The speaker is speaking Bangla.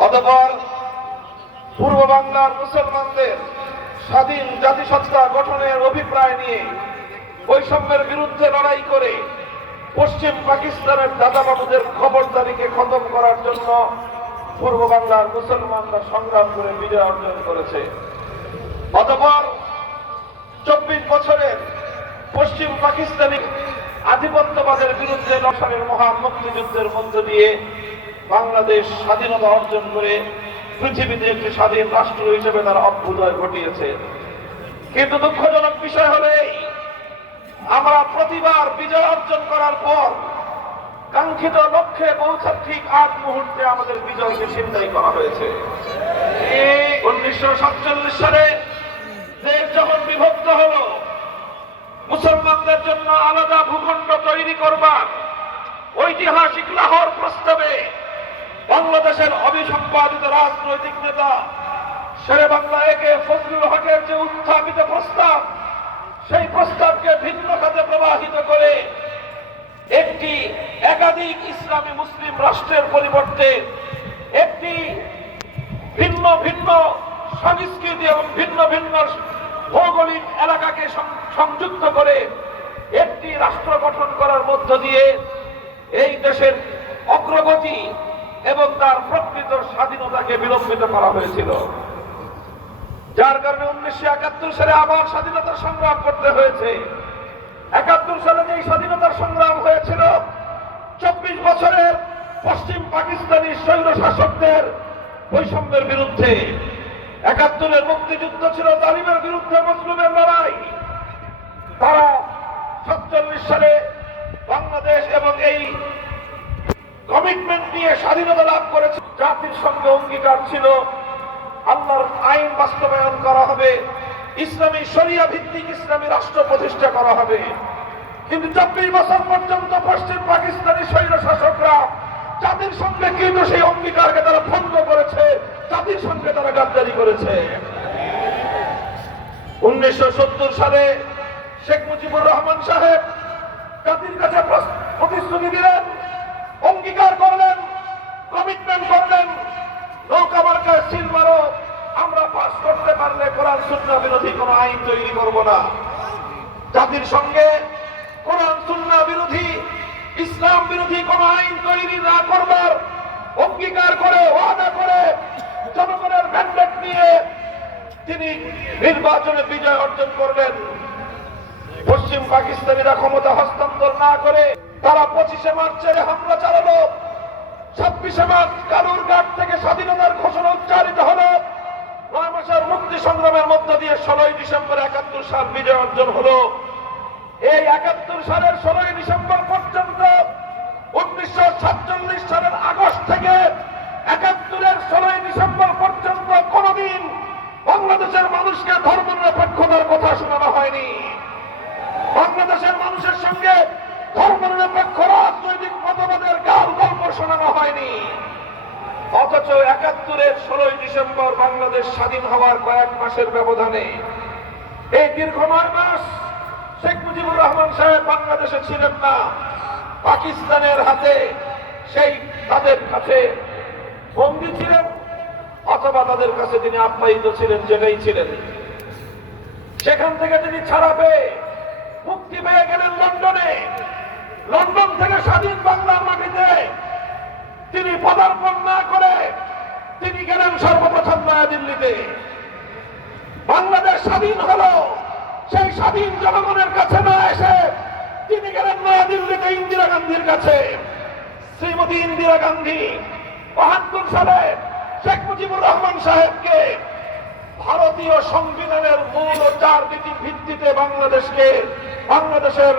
অতঃপর পূর্ব বাংলার মুসলমানদের স্বাধীন জাতিসত্তা গঠনের অভিপ্রায় নিয়ে বৈষম্যের বিরুদ্ধে লড়াই করে পশ্চিম পাকিস্তানের দাদাবাবুদের খবরদারিকে খতম করার জন্য পূর্ব বাংলার মুসলমানরা সংগ্রাম করে বিজয় অর্জন করেছে। অতঃপর 24 বছরের পশ্চিম পাকিস্তানি আধিপত্যবাদের বিরুদ্ধে লড়াইয়ের মহান মুক্তিযুদ্ধের মধ্য দিয়ে বাংলাদেশ স্বাধীনতা অর্জন করে পৃথিবীতে একটি স্বাধীন রাষ্ট্র হিসেবে তার অভ্যুদয় ঘটিয়েছে। কিন্তু দুঃখজনক বিষয় হলো আমরা প্রতিবার বিজয় অর্জন করার পর কাঙ্ক্ষিত লক্ষ্যে পৌঁছার ঠিক আগ মুহূর্তে আমাদের বিজয়কে ছিনতাই করা হয়েছে। 1947 সালে দেশ যখন বিভক্ত হলো, মুসলমানদের জন্য আলাদা ভূখণ্ড তৈরি করবার ঐতিহাসিক লাহোর প্রস্তাবে বাংলাদেশের অবিসম্পাদিত রাজনৈতিক নেতা শেরে বাংলা একে ফজলুল হকের যে উত্থাপিত প্রস্তাব, সেই প্রস্তাবকে ভিন্ন খাতে প্রবাহিত করে একটি একাধিক ইসলামী মুসলিম রাষ্ট্রের পরিবর্তে একটি ভিন্ন ভিন্ন সংস্কৃতি এবং ভিন্ন ভিন্ন ভৌগোলিক এলাকাকে সংযুক্ত করে একটি রাষ্ট্র গঠন করার মধ্য দিয়ে এই দেশের অগ্রগতি এবং তার প্রকৃত স্বাধীনতাকে বিলম্বিত করা হয়েছিল। যার কারণে 1971 সালে আবার স্বাধীনতার সংগ্রাম করতে হয়েছে। 71 সালে যে স্বাধীনতার সংগ্রাম হয়েছিল 24 বছরের পশ্চিম পাকিস্তানি স্বৈর শাসকদের বৈষম্যের বিরুদ্ধে। 71-এর মুক্তিযুদ্ধ ছিল তালিমের বিরুদ্ধে মজলুমের লড়াই। তারা 47 সালে বাংলাদেশ এবং এই কমিটমেন্ট নিয়ে স্বাধীনতা লাভ করেছে। জাতির সঙ্গে অঙ্গীকার ছিল আল্লাহর আইন বাস্তবায়ন করা হবে, ইসলামী শরিয়া ভিত্তিক ইসলামী রাষ্ট্র প্রতিষ্ঠা করা হবে। কিন্তু 24 বছর পর্যন্ত পশ্চিম পাকিস্তানি স্বৈর শাসকরা জাতির সঙ্গে কিন্তু সেই অঙ্গীকারকে তারা ভঙ্গ করেছে, জাতির সঙ্গে তারা গাদ্দারি করেছে। 1970 সালে শেখ মুজিবুর রহমান সাহেব জাতির কাছে প্রতিশ্রুতি দিলেন, অঙ্গীকার করলেন, কমিটমেন্ট করলেন, নৌকা মার্কায় সিল মারো, আমরা পাস করতে পারলে কোরআন সুন্নাহ বিরোধী কোন আইন তৈরি করব না। জাতির সঙ্গে কোরআন সুন্নাহ বিরোধী, ইসলাম বিরোধী কোন আইন তৈরি না করবার অঙ্গীকার করে, ওয়াদা করে, জনগণের ম্যান্ডেট নিয়ে তিনি নির্বাচনে বিজয় অর্জন করলেন। পশ্চিম পাকিস্তানিরা ক্ষমতা হস্তান্তর না করে তারা 25শে মার্চে হামলা চালালো। 26শে মার্চ কালুরঘাট থেকে স্বাধীনতার ঘোষণা উচ্চারিত হলো। 9 মাসের মুক্তি সংগ্রামের মধ্য দিয়ে 16ই ডিসেম্বর 71 সাল বিজয় অর্জন হলো। এই 71 সালের 16ই ডিসেম্বর পর্যন্ত 1947 সালের আগস্ট থেকে 71-এর 16ই ডিসেম্বর পর্যন্ত কোনদিন বাংলাদেশের মানুষকে ধর্মনিরপেক্ষতার কথা শোনানো হয়নি। বাংলাদেশের মানুষের সঙ্গে ধর্মনিরপেক্ষ রাজনৈতিক মতবাদের গাল গল্প শোনানো হয়নি। অথচ 71-এর 16ই ডিসেম্বর বাংলাদেশ স্বাধীন হওয়ার কয়েক মাসের ব্যবধানে, এই দীর্ঘ 9 মাস শেখ মুজিবুর রহমান সাহেব বাংলাদেশে ছিলেন না, পাকিস্তানের হাতে, সেই তাদের কাছে বন্দী ছিলেন, অথবা তাদের কাছে তিনি আপ্যায়িত ছিলেন, জেলেই ছিলেন। সেখান থেকে তিনি ছাড়া পেয়ে মুক্তি পেয়ে গেলেন লন্ডনে। লন্ডন থেকে স্বাধীন বাংলার মাটিতে তিনি পদার্পণ না করে তিনি গেলেন সর্বপ্রথম নয়াদিল্লিতে। বাংলাদেশ স্বাধীন হলো, সেই স্বাধীন জনগণের কাছে না এসে তিনি গেলেন নয়াদিল্লিতে ইন্দিরা গান্ধীর কাছে। শ্রীমতী ইন্দিরা গান্ধী 72 সালে শেখ মুজিবুর রহমান সাহেবকে ভারতীয় সংবিধানের মূল ও 4 নীতির ভিত্তিতে বাংলাদেশের